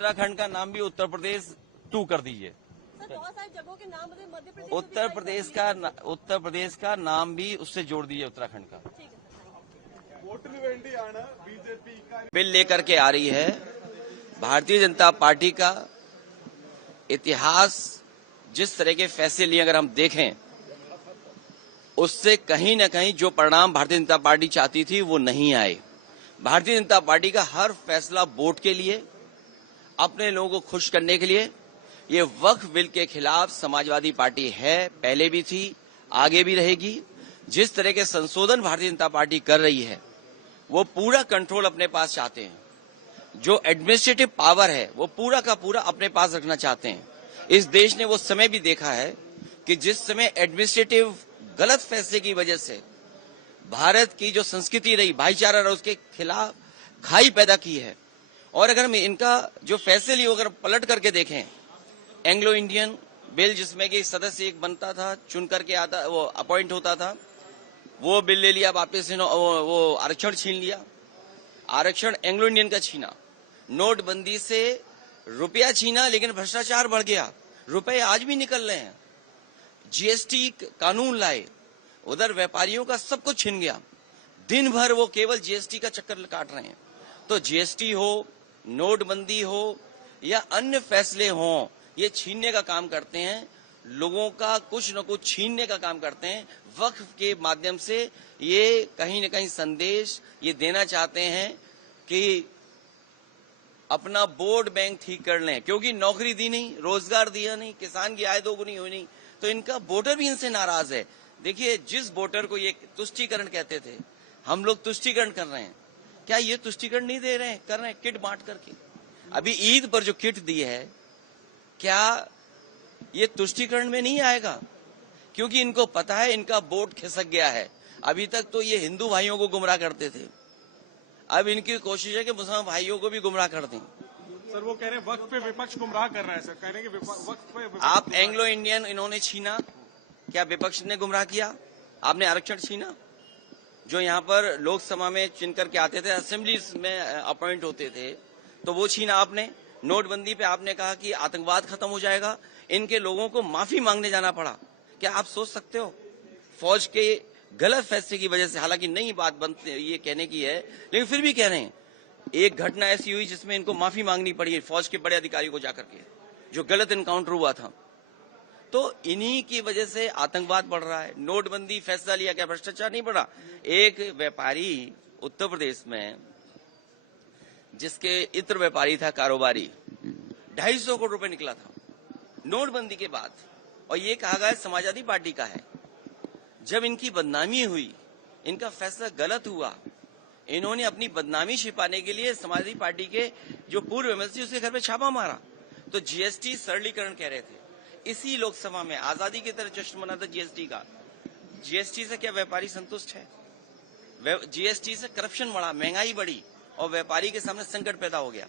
उत्तराखंड का नाम भी उत्तर प्रदेश 2 कर दीजिए। बहुत सारी जगहों के नाम मध्य प्रदेश उत्तर प्रदेश का नाम भी उससे जोड़ दीजिए उत्तराखंड का। बिल लेकर के आ रही है भारतीय जनता पार्टी का इतिहास। जिस तरह के फैसले लिए अगर हम देखें, उससे कहीं न कहीं जो परिणाम भारतीय जनता पार्टी चाहती थी वो नहीं आए। भारतीय जनता पार्टी का हर फैसला वोट के लिए, अपने लोगों को खुश करने के लिए। ये वक्फ बिल के खिलाफ समाजवादी पार्टी है, पहले भी थी, आगे भी रहेगी। जिस तरह के संशोधन भारतीय जनता पार्टी कर रही है, वो पूरा कंट्रोल अपने पास चाहते हैं। जो एडमिनिस्ट्रेटिव पावर है वो पूरा का पूरा अपने पास रखना चाहते हैं। इस देश ने वो समय भी देखा है कि जिस समय एडमिनिस्ट्रेटिव गलत फैसले की वजह से भारत की जो संस्कृति रही, भाईचारा रहा, उसके खिलाफ खाई पैदा की है। और अगर हम इनका जो फैसले लिए अगर पलट करके देखें, एंग्लो इंडियन बिल जिसमें कि सदस्य एक बनता था, चुन करके आता, वो अपॉइंट होता था, वो बिल ले लिया वापस। वो आरक्षण छीन लिया, आरक्षण एंग्लो इंडियन का छीना। नोटबंदी से रुपया छीना, लेकिन भ्रष्टाचार बढ़ गया, रुपए आज भी निकल रहे हैं। जीएसटी कानून लाए, उधर व्यापारियों का सब कुछ छिन गया। दिन भर वो केवल जीएसटी का चक्कर काट रहे हैं। तो जीएसटी हो, नोटबंदी हो या अन्य फैसले हों, ये छीनने का काम करते हैं, लोगों का कुछ न कुछ छीनने का काम करते हैं। वक्फ के माध्यम से ये कहीं न कहीं संदेश ये देना चाहते हैं कि अपना वोट बैंक ठीक कर लें, क्योंकि नौकरी दी नहीं, रोजगार दिया नहीं, किसान की आय दोगुनी हुई नहीं, तो इनका वोटर भी इनसे नाराज है। देखिए, जिस वोटर को ये तुष्टीकरण कहते थे, हम लोग तुष्टीकरण कर रहे हैं, क्या ये तुष्टीकरण नहीं दे रहे हैं? कर रहे हैं किट बांट करके। अभी ईद पर जो किट दी है, क्या ये तुष्टीकरण में नहीं आएगा? क्योंकि इनको पता है इनका वोट खिसक गया है। अभी तक तो ये हिंदू भाइयों को गुमराह करते थे, अब इनकी कोशिश है कि मुसलमान भाइयों को भी गुमराह कर दें। सर, वो कह रहे हैं वक्फ पे विपक्ष गुमराह कर रहा है। सर कह रहे हैं कि वक्फ पे आप एंग्लो इंडियन इन्होंने छीना, क्या विपक्ष ने गुमराह किया? आपने आरक्षण छीना, जो यहाँ पर लोकसभा में चुन करके आते थे, असेंबली में अपॉइंट होते थे, तो वो छीना आपने। नोटबंदी पे आपने कहा कि आतंकवाद खत्म हो जाएगा, इनके लोगों को माफी मांगने जाना पड़ा। क्या आप सोच सकते हो? फौज के गलत फैसले की वजह से, हालांकि नई बात बनती ये कहने की है, लेकिन फिर भी कह रहे हैं, एक घटना ऐसी हुई जिसमें इनको माफी मांगनी पड़ी है फौज के बड़े अधिकारी को जाकर के, जो गलत एनकाउंटर हुआ था। तो इन्हीं की वजह से आतंकवाद बढ़ रहा है। नोटबंदी फैसला लिया, क्या भ्रष्टाचार नहीं बढ़ा? एक व्यापारी उत्तर प्रदेश में, जिसके इत्र व्यापारी था, कारोबारी, 250 करोड़ रुपए निकला था नोटबंदी के बाद, और ये कहा गया समाजवादी पार्टी का है। जब इनकी बदनामी हुई, इनका फैसला गलत हुआ, इन्होंने अपनी बदनामी छिपाने के लिए समाजवादी पार्टी के जो पूर्व एमएलसी उसके घर पे छापा मारा। तो जीएसटी सरलीकरण कह रहे थे, इसी लोकसभा में आजादी की तरह जश्न मना था जीएसटी का। जीएसटी से क्या व्यापारी संतुष्ट है? जीएसटी से करप्शन बढ़ा, महंगाई बढ़ी और व्यापारी के सामने संकट पैदा हो गया।